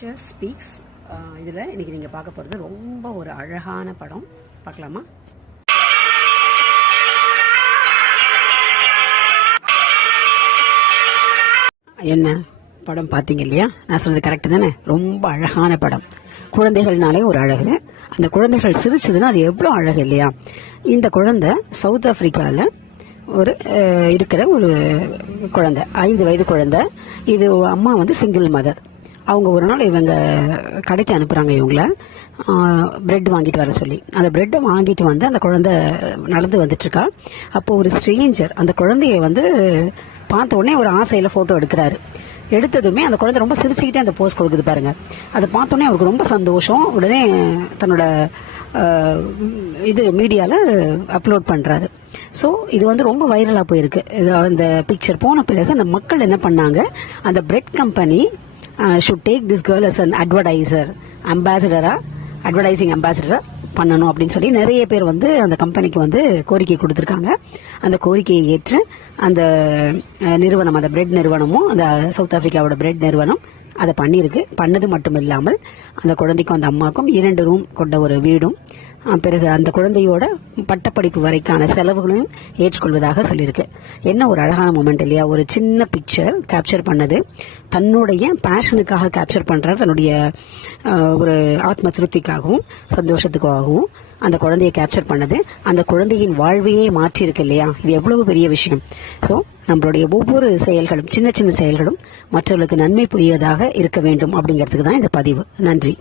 Picture speaks இதில் இன்றைக்கி நீங்கள் பார்க்க போகிறது ரொம்ப ஒரு அழகான படம். பார்க்கலாமா? என்ன? படம் பார்த்தீங்க இல்லையா? நான் சொல்றது கரெக்ட் தானே? ரொம்ப அழகான படம். குழந்தைகள்னாலே ஒரு அழகு. அந்த குழந்தைகள் சிரிச்சதுன்னா அது எவ்வளோ அழகு இல்லையா? இந்த குழந்தை சவுத் ஆப்பிரிக்காவில் ஒரு இருக்கிற ஒரு குழந்தை ஐந்து வயது குழந்தை. இது அம்மா வந்து சிங்கிள் மதர் அவங்க ஒரு நாள் இவங்க கடைக்கு அனுப்புகிறாங்க இவங்கள. பிரெட் வாங்கிட்டு வர சொல்லி. அந்த பிரெட்டை வாங்கிட்டு வந்து அந்த குழந்தை நடந்து வந்துட்டுருக்கா அப்போ ஒரு ஸ்ட்ரேஞ்சர் அந்த குழந்தைய வந்து பார்த்த உடனே ஒரு ஆசையில் ஃபோட்டோ எடுக்கிறாரு. எடுத்ததுமே அந்த குழந்தை ரொம்ப சிரிச்சுக்கிட்டே அந்த போஸ் கொடுக்குது பாருங்க. அதை பார்த்தோன்னே அவருக்கு ரொம்ப சந்தோஷம். உடனே தன்னோட இது மீடியாவில் அப்லோட் பண்ணுறாரு ஸோ இது வந்து ரொம்ப வைரலாக போயிருக்கு. இது அந்த பிக்சர் போன பிறகு அந்த மக்கள் என்ன பண்ணாங்க? அந்த bread company should take this girl as an advertiser அம்பாசிடரா advertising அம்பாசிடரா பண்ணணும் அப்படின்னு சொல்லி நிறைய பேர் வந்து அந்த கம்பெனிக்கு வந்து கோரிக்கை கொடுத்துருக்காங்க. அந்த கோரிக்கையை ஏற்று அந்த uh, நிறுவனம் அந்த பிரெட் நிறுவனமும் அந்த சவுத் ஆப்பிரிக்காவோட பிரெட் நிறுவனம் அதை பண்ணியிருக்கு. பண்ணது மட்டும் இல்லாமல் அந்த குழந்தைக்கும் அந்த அம்மாவுக்கும் இரண்டு ரூம் கொண்ட ஒரு வீடும். பிறகு அந்த குழந்தையோட பட்டப்படிப்பு வரைக்கான செலவுகளையும் ஏற்றுக்கொள்வதாக சொல்லியிருக்கு. என்ன ஒரு அழகான மூமெண்ட் இல்லையா? ஒரு சின்ன பிக்சர் கேப்சர் பண்ணது. தன்னுடைய பேஷனுக்காக கேப்சர் பண்ணுற தன்னுடைய ஒரு ஆத்ம திருப்திக்காகவும் சந்தோஷத்துக்காகவும் அந்த குழந்தையை கேப்சர் பண்ணது. அந்த குழந்தையின் வாழ்வையே மாற்றி இருக்கு இல்லையா? இது எவ்வளவு பெரிய விஷயம். ஸோ நம்மளுடைய ஒவ்வொரு செயல்களும் சின்ன சின்ன செயல்களும் மற்றவர்களுக்கு நன்மை புரியதாக இருக்க வேண்டும் அப்படிங்கிறதுக்கு தான் இந்த பதிவு. நன்றி.